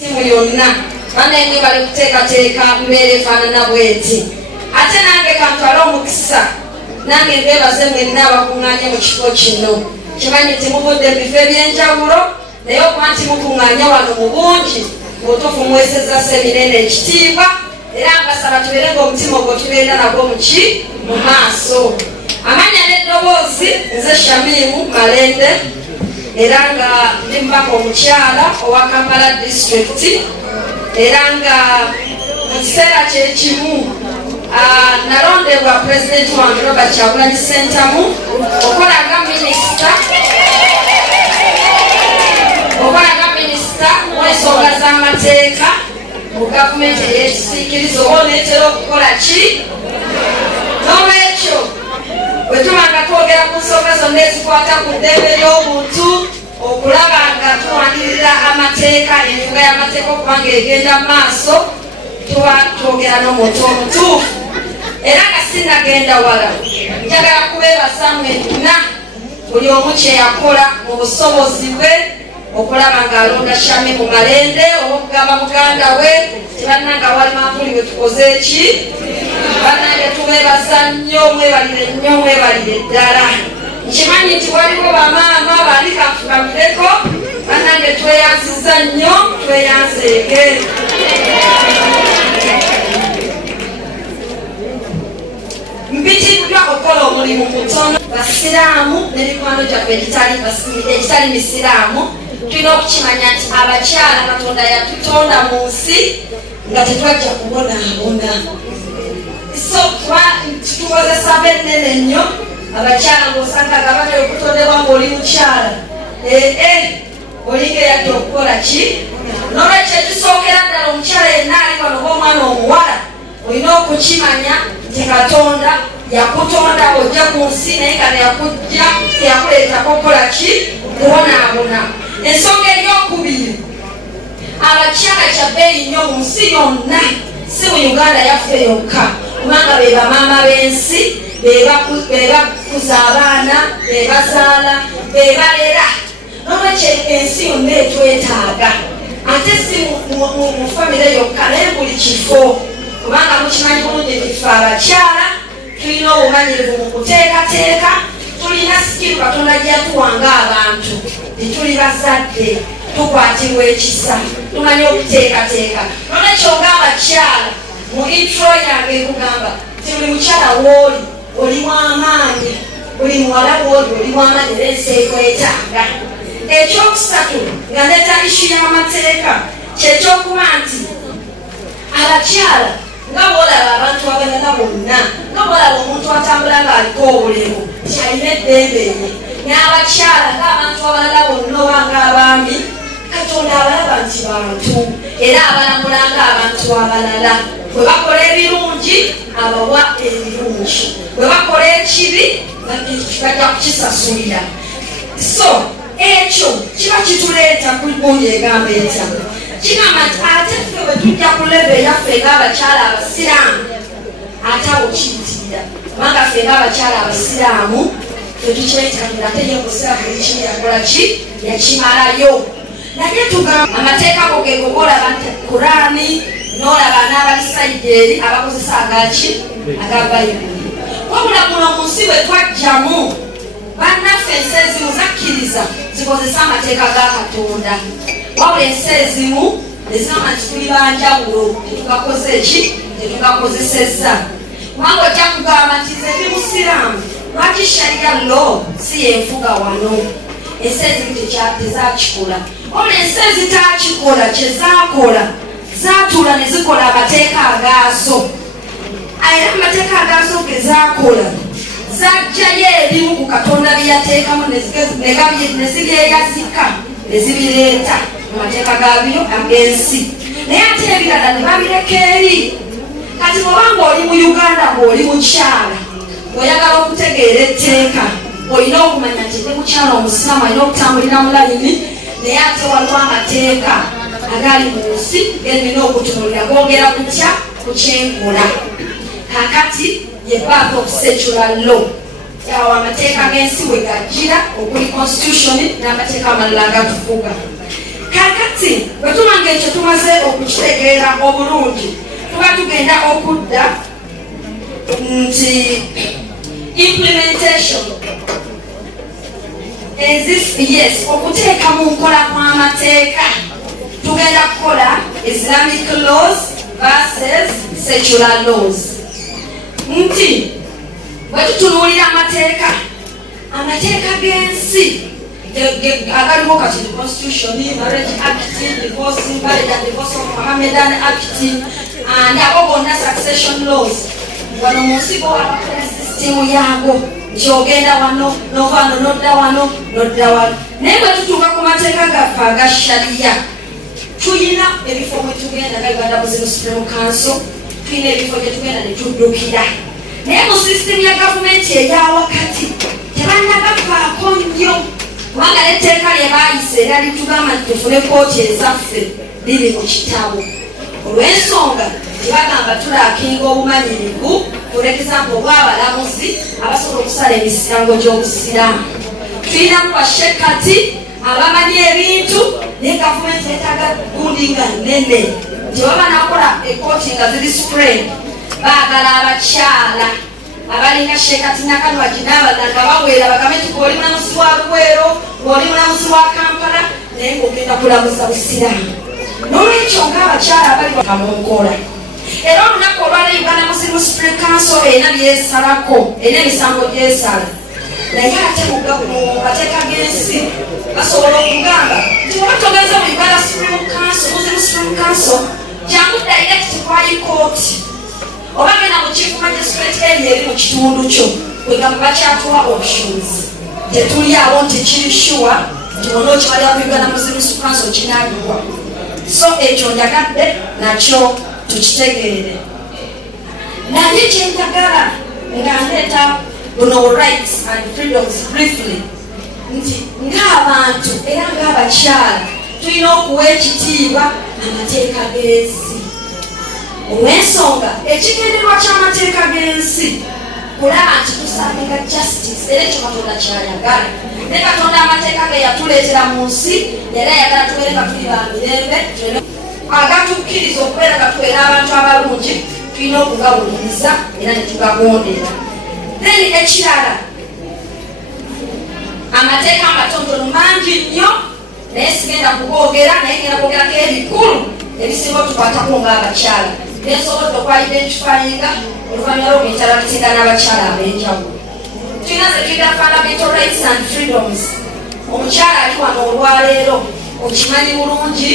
Timu yonna banenge bali kuteekateeka mbeera efaanana bw'eti ate nange kantwale omukisa nange mbeebaze mwenna abakuŋŋaanye mu kifo kino kimanyi nti muvudde mu bifo eby'enjawulo naye okuba nti mukuŋŋaanye wano mu bungi ng'otuufu mwesezza Sseminene ekitiibwa era mbasaba tubeere ng'omutima ogwo tugenda nagwo mu maaso. Amanya n'eddoboozi nze Shamimu Malende era nga ndi mubaka omukyala owa Kampala District era nga mu kiseera kyekimu nalondebwa Pulezidenti wange Robert Kyagulanyi Ssentamu okola nga minisita w'ensonga z'amateeka mu gavumenti ey'ekisiikirizo oneetera okukola ki? N'olwekyo bwe tuba nga twogera ku nsonga zonna ezikwata ku ddembe ly'obuntu okulaba nga tuwanirira amateeka enfuga y'amateeka okuba ng'egenda mu maaso tuba twogera n'omuntu omutuufu era nga sinnagenda wala njagala kubeebaza mwenna buli omu kye yakola mu busobozi bwe okulaba ng'alonda Shamimu Malende olw'okugamba muganda we tebannanga wali manvuli bwe tukoze eki bannange tubeebaza nnyo mwebalire ddala. Nkimanyi nti waliwo bamaama baali kanfunamireko bannange tweyanziza nnyo tweyanzeege. Mpitiddwa okukola omulimu mutono basiraamu n'emikwano gyaffe egitali misiraamu tulina okukimanya nti abakyala Katonda yatutonda mu nsi nga tetwajja kubonaabona so tukozesa bennene nnyo abakyala ng'osanga nga batera okutondebwa ng'oli mukyala olinga eyadde okukola ki? N'olwekyo ekisookera ddala omukyala yenna ali wano ng'omwana omuwala olina okukimanya nti Katonda yakutonda ojja ku nsi naye nga teyakuleetako okukola ki? Kubonaabona. Ensonga eryokubiri abakyala kya bbeeyi nnyo mu nsi yonna si mu Uganda yaffe yokka kubanga be bamaama b'ensi bebakuza abaana bebazaala bebalera n'olwekyo ensi yonna etwetaaga ate si mu famire yokka naye buli kifo kubanga mukimanyi bulungi nti ffe abakyala tulina obumanyirivu mu kuteekateeka tulina sikiru Katonda gyeyatuwanga abantu tituli bazadde tukwatirwa ekisa tumanyi okuteekateeka n'olwekyo ng'abakyala mu intro yange ekugamba nti buli mukyala w'oli oli w'amaanyi buli muwala w'oli oli w'amaanyi era ensi ekwetaaga. Ekyokusatu nga ndeeta ishu y'amateeka kyekyokuba nti abakyala nga bw'olaba abantu abalala bonna nga bw'olaba omuntu atambula ng'aliko obulemu kyalina eddembe lye n'abakyala ng'abantu abalala bonna oba ng'abaami Katonda abalaba nti bantu era abalambula ng'abantu abalala bwe bakola ebirungi abawa ebirungi bwe bakola ekibi bajja kukisasulira. So ekyo kiba kituleeta ku bungi egamba etya kigamba nti ate ffe bwe tujja ku leve eyaffe ng'abakyala abasiraamu ate awo kiyitirira kubanga ffe ng'abakyala abasiraamu ffe tukireetanira ate ye omusiraamu buli kimu yakola ki yakimalayo naye tugamba amateeka go ge golaba nti Kuraani n'olaba n'abalisayidi eri abakozesa agaki aga Bayibuli wabula muno mu nsi bwe twajjamu bannaffe ensi ezimu zakkiriza zikozesa amateeka ga Katonda wabula ensi ezimu ezigamba nti tuli banjawulo tetugakoze eki tetugakozesezza kubanga ojja kugamba nti nze ndi musiraamu lwaki sharia law si yenfuga wano ensi ezimu tezakikola wabula ensi ezitakikola kyezakola zaatuula ne zikola amateeka agaazo era amateeka agaazo ge zaakola zajjayo ebimu ku Katonda bye yateekamu ne zibyeyazika ne zibireeta mu mateeka gaabyo ag'ensi naye ate ebirala ne babireka eri. Kati bw'obanga oli mu Uganda ng'oli mukyala oyagala okutegeera etteeka olina okumanya nti ndi mukyala omusiraamu alina okutambulira mu layini naye ate waliwo amateeka agali mu nsi genina okutunulira gongera kutya ku kyenkola kakati ye birth of secular law awo amateeka g'ensi we gajjira okuli constitution n'amateeka amalala agatufuga kakati bwe tumanga ekyo tumaze okukitegeera obulungi tuba tugenda okudda nti implementation yes okuteeka mu nkola kw'amateeka tugenda kukola Islamic laws versus secular laws nti bwe tutunuulira amateeka g'ensi agaliwo kati the constitution, marriage act, divorce, marriage and divorce of Mohammedan act, and abo gonna succession laws. Wano musibo abakola system yago kyogenda wano novano nodda wano naye bwe tutuuka ku mateeka gaffe aga sharia tuyina ebifo mwe tugenda nga Uganda Muslim Supreme Council tuyina ebifo gye tugenda ne tuddukira naye mu system ya gavumenti eyawakati tebannagavaako nnyo kubanga n'etteeka lye baayise era litugamba nti tufune kooti ezaffe liri mu kitabo olw'ensonga tebagamba tulaakinga obumanyirivu for example obw'abalamuzi abasobola okusala emisango gy'obusiraamu tulinamu bashekati abamanyi ebintu naye gavumenti yetaaga gundi nga nnene nti baba nakola ekooti nga ziri spread baagala abakyala abalinga shekati nakanwagi n'abaganga bawera bagambe nti oli mulamuzi wa Luweero oli mulamuzi wa Kampala naye ng'ogenda kulamuza busiraamu n'olwekyo ng'abakyala abali bakamunkola era olunaku olwala Uganda Muslim Supreme Council erina byesalako erina emisango gyesala naye ate mu mateeka g'ensi basobola okugamba nti oba togenze mu Uganda Muslim Supreme Council jangu direct ku High Court oba genda mu chief magistrate area eri mu kitundu kyo kwegamba bakyatuwa options tetuli awo nti kiri sure nti ono okibalira ku Uganda Muslim Supreme Council kinaagibwa so ekyo njagadde nakyo tukitegeere naye kyenjagala nga ndeeta buno rights and freedoms briefly nti ng'abantu era ng'abakyala tulina okuwa ekitiibwa amateeka g'ensi olw'ensonga ekigendererwa ky'amateeka g'ensi kulaba nti tusabika justice era ekyo Katonda kyayagala ne Katonda amateeka ge yatuleetera mu nsi era yagala tubeere nga tuli ba mirembe agatukkiriza okubeera nga tubeera abantu abalungi tulina okugawuliriza era ne tugagondera then ekirala amateeka amatonotono mangi nnyo naye sigenda kugoogera naye ngenda kwogerako ebikulu ebisinga otukwatako ng'abakyala nesobodde okwa-identifyinga oluvannyuma lw'okuinterakitinga n'abakyala ab'enjawulo tulina ze tuyita fundamental rights and freedoms omukyala ali wano olwaleero okimanyi bulungi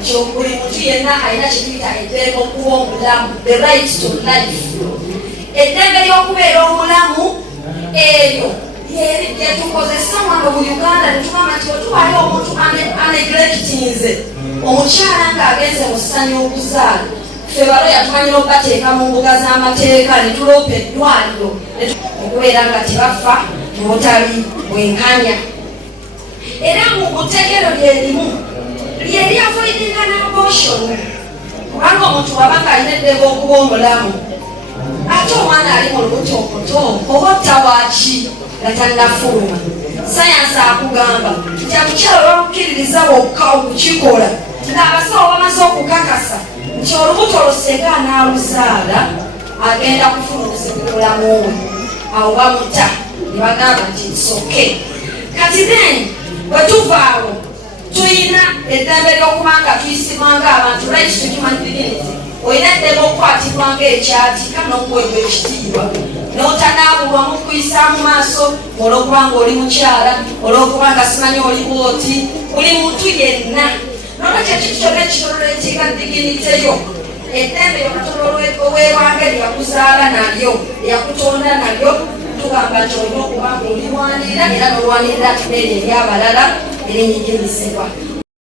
nti buli muntu yenna alina kyetuyita eddembe okuba omulamu the right to life eddembe ly'okubeera omulamu eyo yetukozesa wano mu Uganda netugamba nti wetuwali omuntu aneglectinze omukyala ng'agenze mu ssanyu okuzaala ffe baloya tumanyira okubateeka mu mbuga z'amateeka ne tuloopa eddwaliro okubeera nga tebafa mu butali bwenkanya era mu butegero lyerimu lyeri avoidinga n'abortion kubanga omuntu wabanga alina eddembe okuba omulamu ate omwana ali mu lubuto omuto oba ottawaki nga tannafuluma sayansi akugamba nti amukyala olwakukiririza wokka okukikola ng'abasawo bamaze okukakasa nti olubuto lusenga anaaluzaala agenda kufuna obuzibu bulamu we awo bamuta ne bagamba nti nsoke kati then bwe tuvaawo tuyina eddembe ly'okuba nga tuyisibwanga abantu right to human dignity olina eddembe okukwatibwa ng'ekyatika n'okuweebwa ekitiibwa n'otanaabulwa mu kuyisa mu maaso olw'okuba nga oli mukyala olw'okuba nga simanyi oli bwoti buli muntu yenna nolwekyo ekintu kyonna ekitololeetinga diginiteyo eddembe lyokatono oweebwanga lyakuzaala nalyo lyakutonda nalyo tugamba nti olina okuba nga olirwanirira era n'olwanirira tuneeri eri abalala erinyigirizibwa